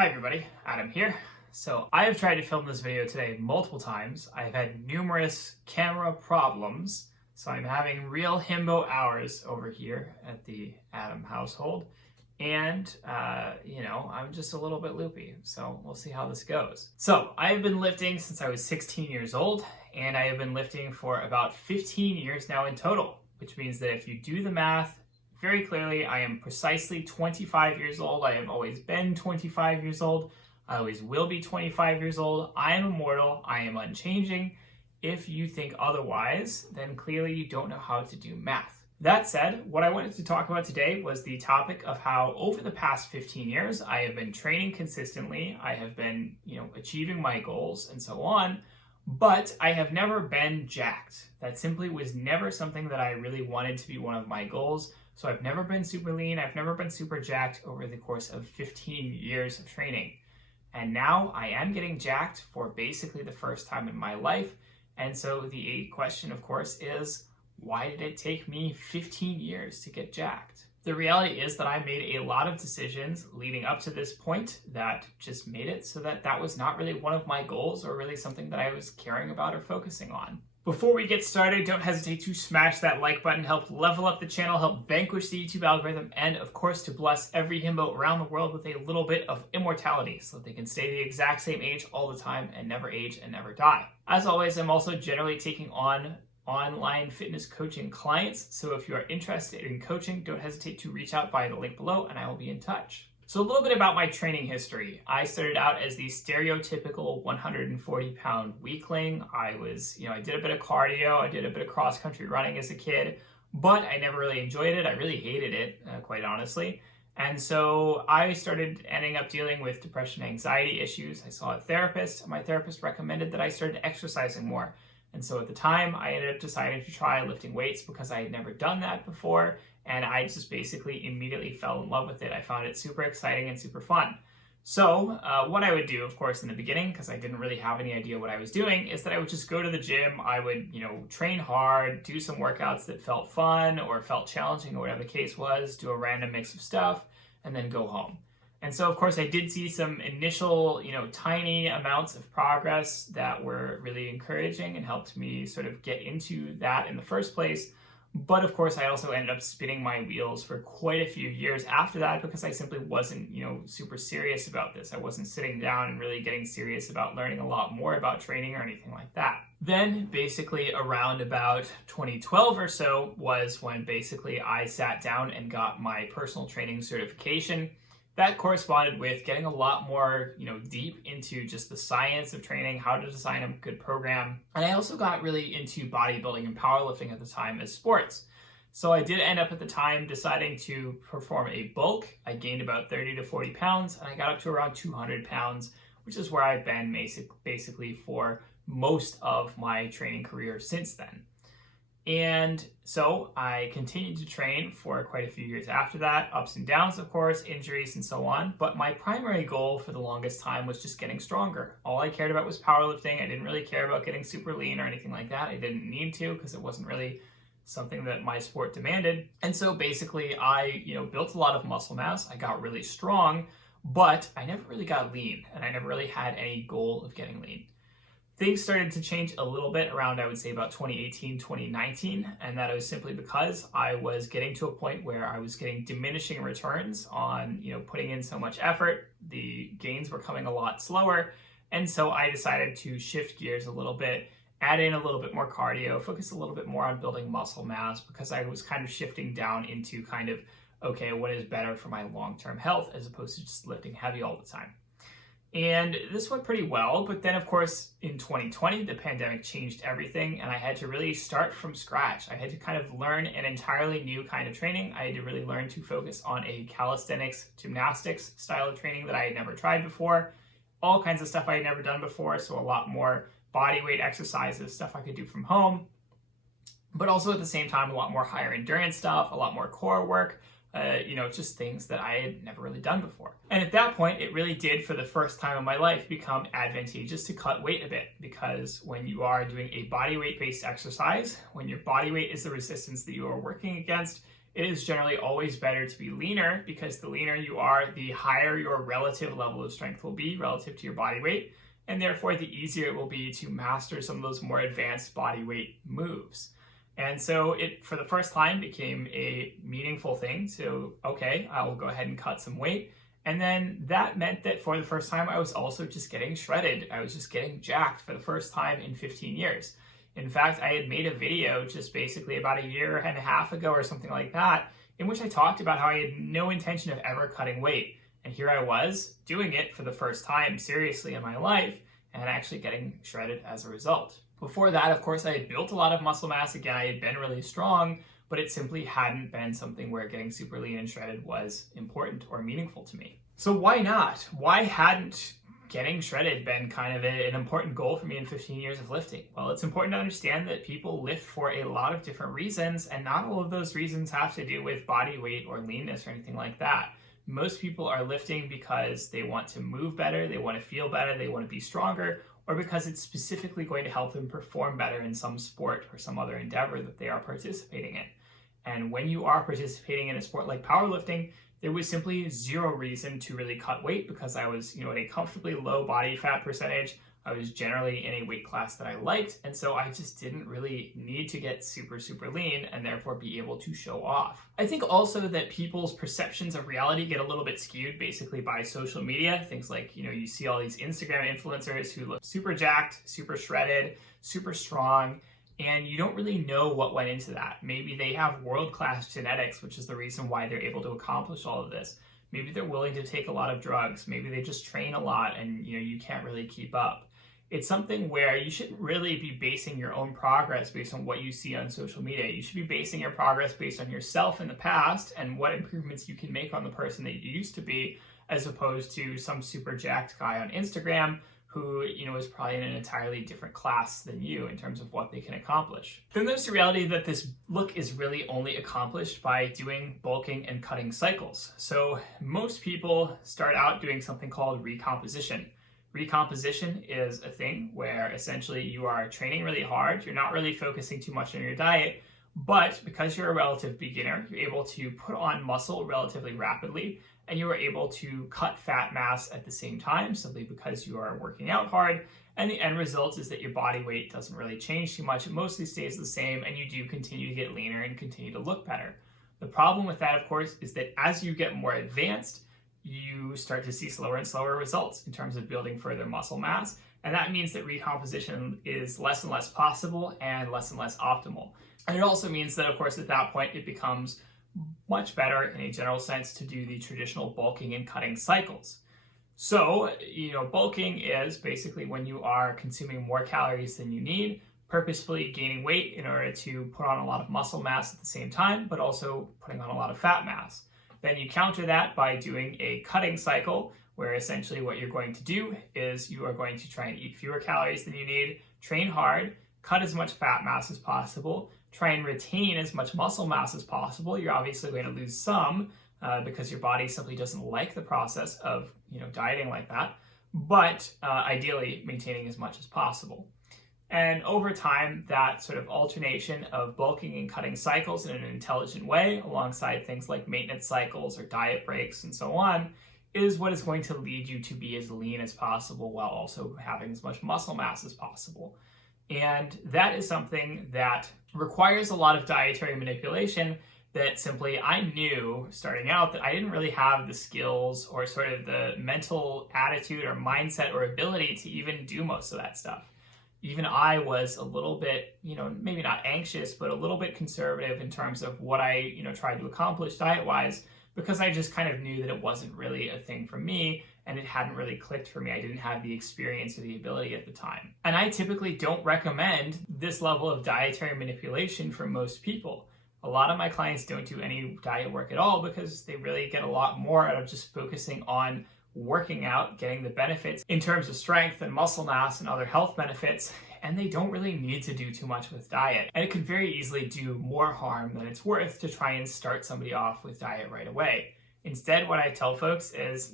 Hi everybody, Adam here. So I have tried to film this video today multiple times. I've had numerous camera problems, so I'm having real himbo hours over here at the Adam household. And, I'm just a little bit loopy, so we'll see how this goes. So I have been lifting since I was 16 years old, and I have been lifting for about 15 years now in total, which means that if you do the math, very clearly, I am precisely 25 years old. I have always been 25 years old. I always will be 25 years old. I am immortal. I am unchanging. If you think otherwise, then clearly you don't know how to do math. That said, what I wanted to talk about today was the topic of how over the past 15 years, I have been training consistently. I have been, achieving my goals and so on, but I have never been jacked. That simply was never something that I really wanted to be one of my goals. So I've never been super lean, I've never been super jacked over the course of 15 years of training. And now I am getting jacked for basically the first time in my life. And so the question, of course, is why did it take me 15 years to get jacked? The reality is that I made a lot of decisions leading up to this point that just made it so that was not really one of my goals or really something that I was caring about or focusing on. Before we get started, don't hesitate to smash that like button, help level up the channel, help vanquish the YouTube algorithm, and of course to bless every himbo around the world with a little bit of immortality so that they can stay the exact same age all the time and never age and never die. As always, I'm also generally taking on online fitness coaching clients, so if you are interested in coaching, don't hesitate to reach out via the link below and I will be in touch. So a little bit about my training history. I started out as the stereotypical 140-pound weakling. I did a bit of cardio, I did a bit of cross-country running as a kid, but I never really enjoyed it. I really hated it, quite honestly. And so I started ending up dealing with depression and anxiety issues. I saw a therapist, and my therapist recommended that I started exercising more. And so at the time, I ended up deciding to try lifting weights because I had never done that before. And I just basically immediately fell in love with it. I found it super exciting and super fun. So what I would do, of course, in the beginning, because I didn't really have any idea what I was doing, is that I would just go to the gym. I would, train hard, do some workouts that felt fun or felt challenging or whatever the case was, do a random mix of stuff, and then go home. And so, of course, I did see some initial, tiny amounts of progress that were really encouraging and helped me sort of get into that in the first place. But of course, I also ended up spinning my wheels for quite a few years after that because I simply wasn't, super serious about this. I wasn't sitting down and really getting serious about learning a lot more about training or anything like that. Then basically around about 2012 or so was when basically I sat down and got my personal training certification. That corresponded with getting a lot more, deep into just the science of training, how to design a good program. And I also got really into bodybuilding and powerlifting at the time as sports. So I did end up at the time deciding to perform a bulk. I gained about 30 to 40 pounds and I got up to around 200 pounds, which is where I've been basically for most of my training career since then. And so I continued to train for quite a few years after that, ups and downs, of course, injuries and so on. But my primary goal for the longest time was just getting stronger. All I cared about was powerlifting. I didn't really care about getting super lean or anything like that. I didn't need to because it wasn't really something that my sport demanded. And so basically I, built a lot of muscle mass. I got really strong, but I never really got lean and I never really had any goal of getting lean. Things started to change a little bit around, I would say, about 2018, 2019, and that was simply because I was getting to a point where I was getting diminishing returns on, putting in so much effort. The gains were coming a lot slower, and so I decided to shift gears a little bit, add in a little bit more cardio, focus a little bit more on building muscle mass, because I was kind of shifting down into kind of, okay, what is better for my long-term health as opposed to just lifting heavy all the time. And this went pretty well, but then of course in 2020, the pandemic changed everything and I had to really start from scratch. I had to kind of learn an entirely new kind of training. I had to really learn to focus on a calisthenics, gymnastics style of training that I had never tried before. All kinds of stuff I had never done before, so a lot more body weight exercises, stuff I could do from home, but also at the same time, a lot more higher endurance stuff, a lot more core work, just things that I had never really done before. And at that point, it really did, for the first time in my life, become advantageous to cut weight a bit, because when you are doing a body weight based exercise, when your body weight is the resistance that you are working against, it is generally always better to be leaner, because the leaner you are, the higher your relative level of strength will be relative to your body weight, and therefore the easier it will be to master some of those more advanced body weight moves. And so it, for the first time, became a meaningful thing. So, okay, I will go ahead and cut some weight. And then that meant that for the first time, I was also just getting shredded. I was just getting jacked for the first time in 15 years. In fact, I had made a video just basically about a year and a half ago or something like that, in which I talked about how I had no intention of ever cutting weight. And here I was doing it for the first time seriously in my life, and actually getting shredded as a result. Before that, of course, I had built a lot of muscle mass. Again, I had been really strong, but it simply hadn't been something where getting super lean and shredded was important or meaningful to me. So why not? Why hadn't getting shredded been kind of an important goal for me in 15 years of lifting? Well, it's important to understand that people lift for a lot of different reasons, and not all of those reasons have to do with body weight or leanness or anything like that. Most people are lifting because they want to move better, they want to feel better, they want to be stronger, or because it's specifically going to help them perform better in some sport or some other endeavor that they are participating in. And when you are participating in a sport like powerlifting, there was simply zero reason to really cut weight, because I was, at a comfortably low body fat percentage. I was generally in a weight class that I liked, and so I just didn't really need to get super lean and therefore be able to show off. I think also that people's perceptions of reality get a little bit skewed basically by social media. Things like, you see all these Instagram influencers who look super jacked, super shredded, super strong, and you don't really know what went into that. Maybe they have world-class genetics, which is the reason why they're able to accomplish all of this. Maybe they're willing to take a lot of drugs. Maybe they just train a lot and you can't really keep up. It's something where you shouldn't really be basing your own progress based on what you see on social media. You should be basing your progress based on yourself in the past and what improvements you can make on the person that you used to be, as opposed to some super jacked guy on Instagram who, is probably in an entirely different class than you in terms of what they can accomplish. Then there's the reality that this look is really only accomplished by doing bulking and cutting cycles. So most people start out doing something called recomposition. Recomposition is a thing where essentially you are training really hard, you're not really focusing too much on your diet, but because you're a relative beginner, you're able to put on muscle relatively rapidly, and you are able to cut fat mass at the same time, simply because you are working out hard, and the end result is that your body weight doesn't really change too much. It mostly stays the same, and you do continue to get leaner and continue to look better. The problem with that, of course, is that as you get more advanced, you start to see slower and slower results in terms of building further muscle mass. And that means that recomposition is less and less possible and less optimal. And it also means that, of course, at that point, it becomes much better in a general sense to do the traditional bulking and cutting cycles. So, bulking is basically when you are consuming more calories than you need, purposefully gaining weight in order to put on a lot of muscle mass at the same time, but also putting on a lot of fat mass. Then you counter that by doing a cutting cycle, where essentially what you're going to do is you are going to try and eat fewer calories than you need, train hard, cut as much fat mass as possible, try and retain as much muscle mass as possible. You're obviously going to lose some because your body simply doesn't like the process of dieting like that, but ideally maintaining as much as possible. And over time, that sort of alternation of bulking and cutting cycles in an intelligent way, alongside things like maintenance cycles or diet breaks and so on, is what is going to lead you to be as lean as possible while also having as much muscle mass as possible. And that is something that requires a lot of dietary manipulation that simply I knew starting out that I didn't really have the skills or sort of the mental attitude or mindset or ability to even do most of that stuff. Even I was a little bit, maybe not anxious, but a little bit conservative in terms of what I, tried to accomplish diet-wise, because I just kind of knew that it wasn't really a thing for me and it hadn't really clicked for me. I didn't have the experience or the ability at the time. And I typically don't recommend this level of dietary manipulation for most people. A lot of my clients don't do any diet work at all because they really get a lot more out of just focusing on working out, getting the benefits in terms of strength and muscle mass and other health benefits, and they don't really need to do too much with diet. And it can very easily do more harm than it's worth to try and start somebody off with diet right away. Instead, what I tell folks is,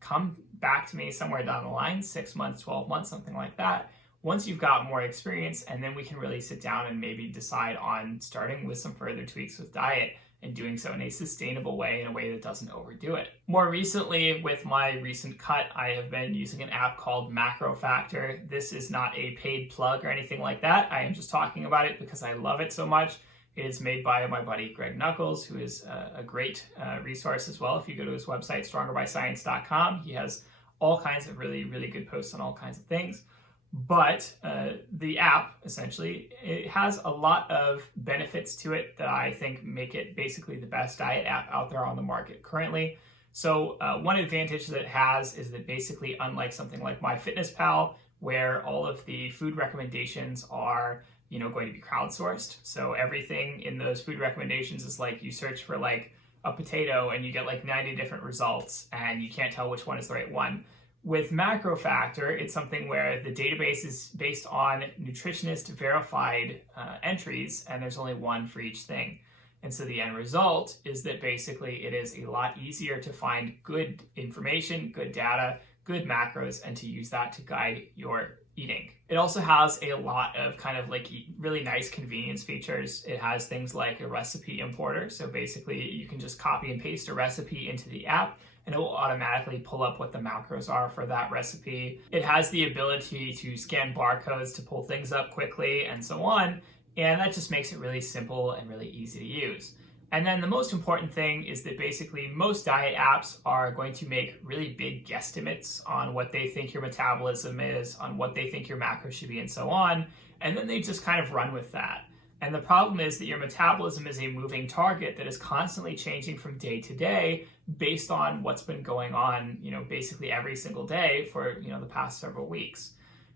come back to me somewhere down the line, 6 months, 12 months, something like that, once you've got more experience, and then we can really sit down and maybe decide on starting with some further tweaks with diet and doing so in a sustainable way, in a way that doesn't overdo it. More recently, with my recent cut, I have been using an app called Macrofactor. This is not a paid plug or anything like that. I am just talking about it because I love it so much. It is made by my buddy Greg Nuckols, who is a great resource as well. If you go to his website, strongerbyscience.com, he has all kinds of really, really good posts on all kinds of things. But the app, essentially, it has a lot of benefits to it that I think make it basically the best diet app out there on the market currently. So one advantage that it has is that basically, unlike something like MyFitnessPal, where all of the food recommendations are going to be crowdsourced. So everything in those food recommendations is like you search for like a potato and you get like 90 different results and you can't tell which one is the right one. With Macrofactor, it's something where the database is based on nutritionist verified entries, and there's only one for each thing. And so the end result is that basically it is a lot easier to find good information, good data, good macros, and to use that to guide your eating. It also has a lot of kind of like really nice convenience features. It has things like a recipe importer. So basically you can just copy and paste a recipe into the app and it will automatically pull up what the macros are for that recipe. It has the ability to scan barcodes to pull things up quickly and so on. And that just makes it really simple and really easy to use. And then the most important thing is that basically most diet apps are going to make really big guesstimates on what they think your metabolism is, on what they think your macros should be, and so on. And then they just kind of run with that. And the problem is that your metabolism is a moving target that is constantly changing from day to day based on what's been going on, basically every single day for, the past several weeks.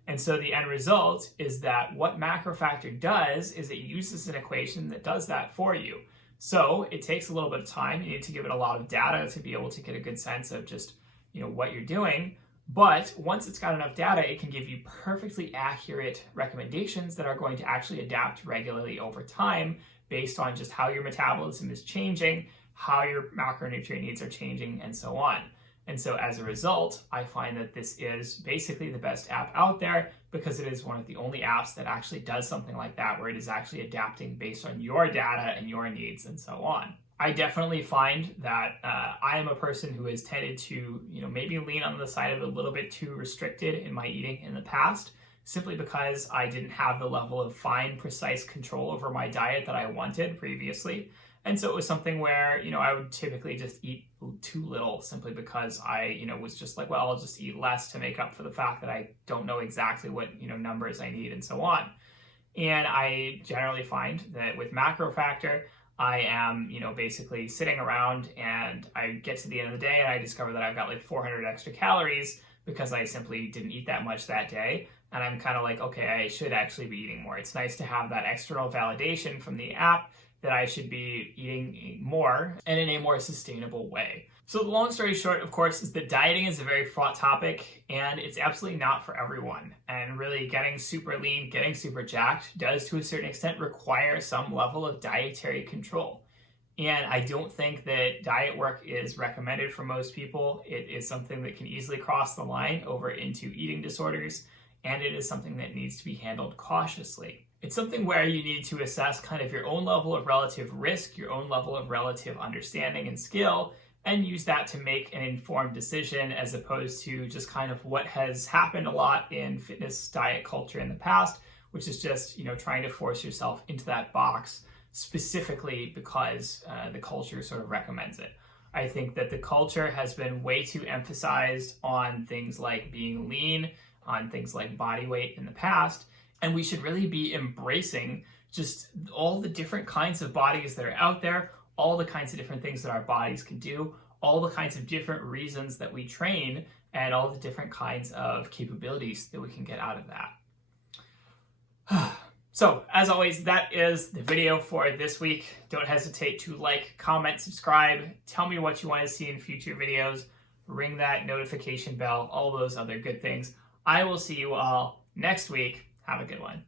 And so the end result is that what Macrofactor does is it uses an equation that does that for you. So it takes a little bit of time. You need to give it a lot of data to be able to get a good sense of just, what you're doing. But once it's got enough data, it can give you perfectly accurate recommendations that are going to actually adapt regularly over time based on just how your metabolism is changing, how your macronutrient needs are changing, and so on. And so as a result, I find that this is basically the best app out there because it is one of the only apps that actually does something like that, where it is actually adapting based on your data and your needs and so on. I definitely find that I am a person who has tended to, maybe lean on the side of a little bit too restricted in my eating in the past, simply because I didn't have the level of fine, precise control over my diet that I wanted previously. And so it was something where, I would typically just eat too little simply because I, was just like, well, I'll just eat less to make up for the fact that I don't know exactly what, numbers I need and so on. And I generally find that with Macrofactor, I am, basically sitting around and I get to the end of the day and I discover that I've got like 400 extra calories because I simply didn't eat that much that day. And I'm kind of like, okay, I should actually be eating more. It's nice to have that external validation from the app that I should be eating more and in a more sustainable way. So the long story short, of course, is that dieting is a very fraught topic and it's absolutely not for everyone. And really getting super lean, getting super jacked does to a certain extent require some level of dietary control. And I don't think that diet work is recommended for most people. It is something that can easily cross the line over into eating disorders, and it is something that needs to be handled cautiously. It's something where you need to assess kind of your own level of relative risk, your own level of relative understanding and skill, and use that to make an informed decision as opposed to just kind of what has happened a lot in fitness diet culture in the past, which is just, trying to force yourself into that box specifically because the culture sort of recommends it. I think that the culture has been way too emphasized on things like being lean, on things like body weight in the past, and we should really be embracing just all the different kinds of bodies that are out there, all the kinds of different things that our bodies can do, all the kinds of different reasons that we train, and all the different kinds of capabilities that we can get out of that. So, as always, that is the video for this week. Don't hesitate to like, comment, subscribe, tell me what you want to see in future videos, ring that notification bell, all those other good things. I will see you all next week. Have a good one.